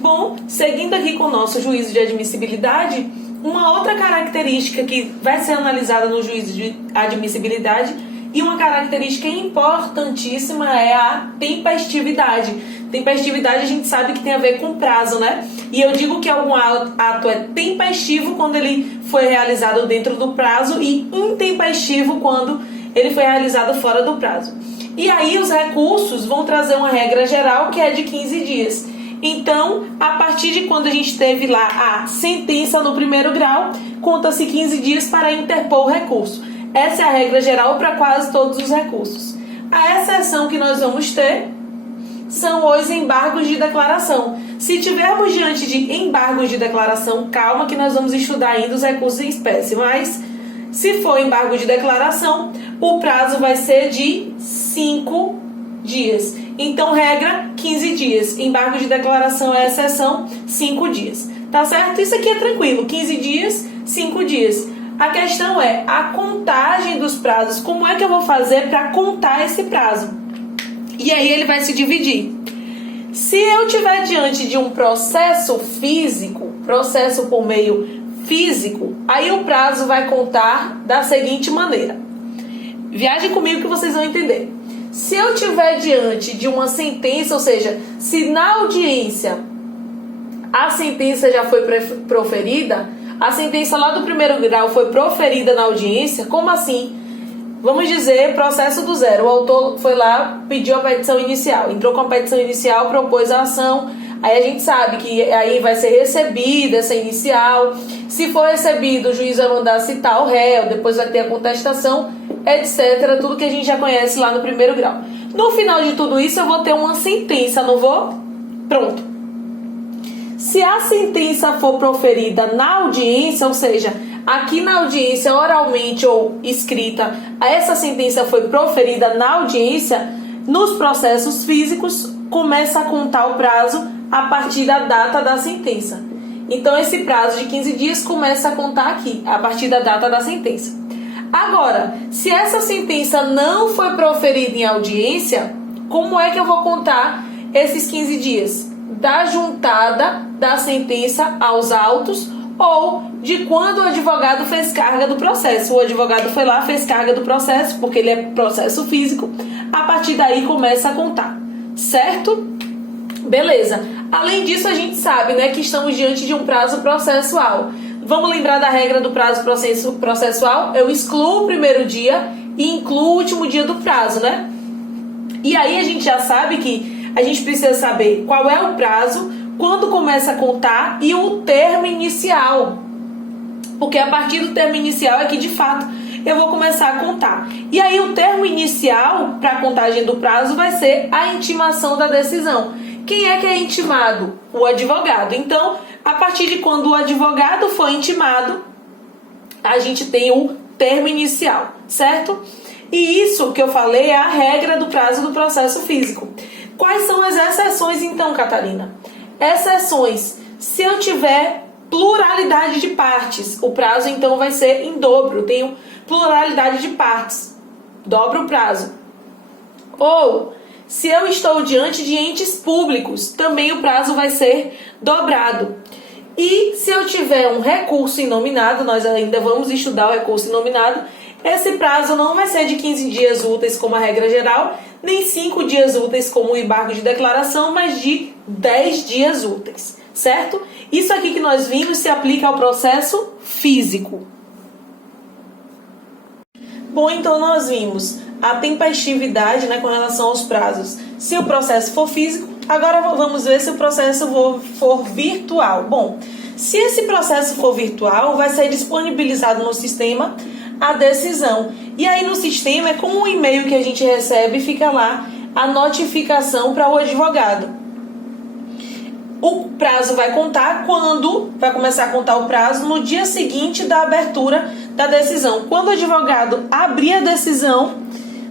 Bom, seguindo aqui com o nosso juízo de admissibilidade, uma outra característica que vai ser analisada no juízo de admissibilidade e uma característica importantíssima é a tempestividade. Tempestividade a gente sabe que tem a ver com prazo, né? E eu digo que algum ato é tempestivo quando ele foi realizado dentro do prazo e intempestivo quando ele foi realizado fora do prazo. E aí os recursos vão trazer uma regra geral que é de 15 dias. Então, a partir de quando a gente teve lá a sentença no primeiro grau, conta-se 15 dias para interpor o recurso. Essa é a regra geral para quase todos os recursos. A exceção que nós vamos ter são os embargos de declaração. Se tivermos diante de embargos de declaração, calma que nós vamos estudar ainda os recursos em espécie, mas se for embargo de declaração, o prazo vai ser de 5 dias. Então, regra, 15 dias. Embargo de declaração é exceção, 5 dias. Tá certo? Isso aqui é tranquilo. 15 dias, 5 dias. A questão é a contagem dos prazos. Como é que eu vou fazer para contar esse prazo? E aí ele vai se dividir. Se eu estiver diante de um processo físico, processo por meio físico, aí o prazo vai contar da seguinte maneira. Viajem comigo que vocês vão entender. Se eu estiver diante de uma sentença, ou seja, se na audiência a sentença já foi proferida, a sentença lá do primeiro grau foi proferida na audiência, como assim? Vamos dizer, processo do zero. O autor foi lá, pediu a petição inicial, entrou com a petição inicial, propôs a ação. Aí a gente sabe que aí vai ser recebida essa inicial. Se for recebido, o juiz vai mandar citar o réu, depois vai ter a contestação, etc. Tudo que a gente já conhece lá no primeiro grau. No final de tudo isso, eu vou ter uma sentença, não vou? Pronto. Se a sentença for proferida na audiência, ou seja, aqui na audiência, oralmente ou escrita, essa sentença foi proferida na audiência, nos processos físicos, começa a contar o prazo a partir da data da sentença. Então, esse prazo de 15 dias começa a contar aqui, a partir da data da sentença. Agora, se essa sentença não foi proferida em audiência, como é que eu vou contar esses 15 dias? Da juntada da sentença aos autos ou de quando o advogado fez carga do processo. O advogado foi lá, fez carga do processo, porque ele é processo físico, a partir daí começa a contar, certo? Beleza. Além disso, a gente sabe, né, que estamos diante de um prazo processual. Vamos lembrar da regra do prazo processual? Eu excluo o primeiro dia e incluo o último dia do prazo, né? E aí a gente já sabe que a gente precisa saber qual é o prazo, quando começa a contar e o termo inicial. Porque a partir do termo inicial é que, de fato, eu vou começar a contar. E aí o termo inicial para a contagem do prazo vai ser a intimação da decisão. Quem é que é intimado? O advogado. Então, a partir de quando o advogado foi intimado, a gente tem o termo inicial, certo? E isso que eu falei é a regra do prazo do processo físico. Quais são as exceções, então, Catarina? Exceções. Se eu tiver pluralidade de partes, o prazo, então, vai ser em dobro. Eu tenho pluralidade de partes. Dobra o prazo. Ou, se eu estou diante de entes públicos, também o prazo vai ser dobrado. E se eu tiver um recurso inominado, nós ainda vamos estudar o recurso inominado, esse prazo não vai ser de 15 dias úteis como a regra geral, nem 5 dias úteis como o embargo de declaração, mas de 10 dias úteis, certo? Isso aqui que nós vimos se aplica ao processo físico. Bom, então nós vimos a tempestividade, né, com relação aos prazos. Se o processo for físico, agora vamos ver se o processo for virtual. Bom, se esse processo for virtual, vai ser disponibilizado no sistema a decisão. E aí no sistema é como um e-mail que a gente recebe, fica lá a notificação para o advogado. O prazo vai contar quando vai começar a contar o prazo no dia seguinte da abertura da decisão. Quando o advogado abrir a decisão,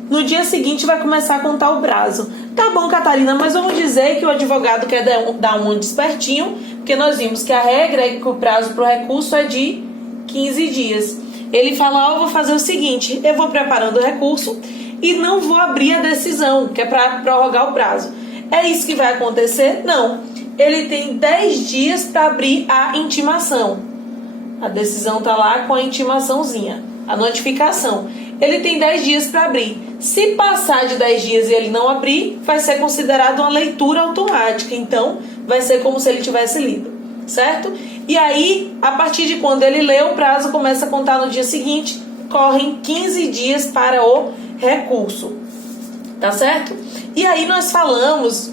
no dia seguinte vai começar a contar o prazo. Tá bom, Catarina, mas vamos dizer que o advogado quer dar um despertinho, porque nós vimos que a regra é que o prazo para o recurso é de 15 dias. Ele fala, eu vou fazer o seguinte, eu vou preparando o recurso e não vou abrir a decisão, que é para prorrogar o prazo. É isso que vai acontecer? Não. ele tem 10 dias para abrir a intimação. A decisão está lá com a intimaçãozinha, a notificação. Ele tem 10 dias para abrir. Se passar de 10 dias e ele não abrir, vai ser considerado uma leitura automática. Então, vai ser como se ele tivesse lido, certo? E aí, a partir de quando ele lê, o prazo começa a contar no dia seguinte. Correm 15 dias para o recurso, tá certo? E aí nós falamos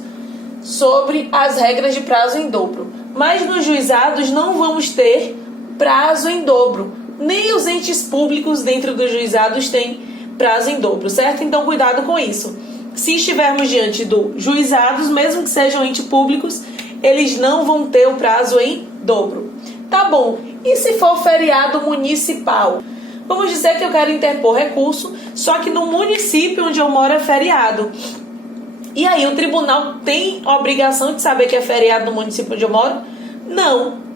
sobre as regras de prazo em dobro. Mas nos juizados não vamos ter prazo em dobro. Nem os entes públicos dentro dos juizados têm prazo em dobro, certo? Então, cuidado com isso. Se estivermos diante dos juizados, mesmo que sejam entes públicos, eles não vão ter o prazo em dobro. Tá bom, e se for feriado municipal? Vamos dizer que eu quero interpor recurso, só que no município onde eu moro é feriado. E aí, o tribunal tem a obrigação de saber que é feriado no município onde eu moro? Não.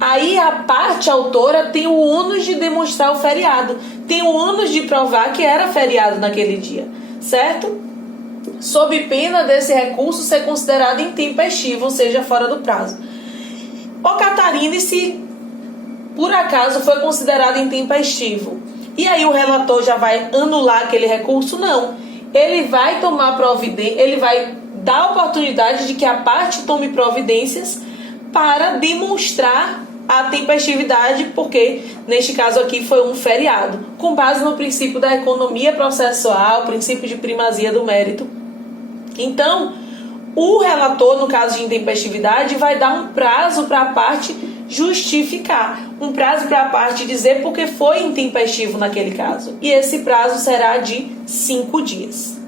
Aí a parte autora tem o ônus de demonstrar o feriado, tem o ônus de provar que era feriado naquele dia, certo? Sob pena desse recurso ser considerado intempestivo, ou seja, fora do prazo. O Catarina, se por acaso foi considerado intempestivo, e aí o relator já vai anular aquele recurso? Não. Ele vai tomar providência, ele vai dar a oportunidade de que a parte tome providências para demonstrar a tempestividade, porque neste caso aqui foi um feriado, com base no princípio da economia processual, princípio de primazia do mérito. Então, o relator, no caso de intempestividade, vai dar um prazo para a parte justificar, um prazo para a parte dizer porque foi intempestivo naquele caso. E esse prazo será de 5 dias.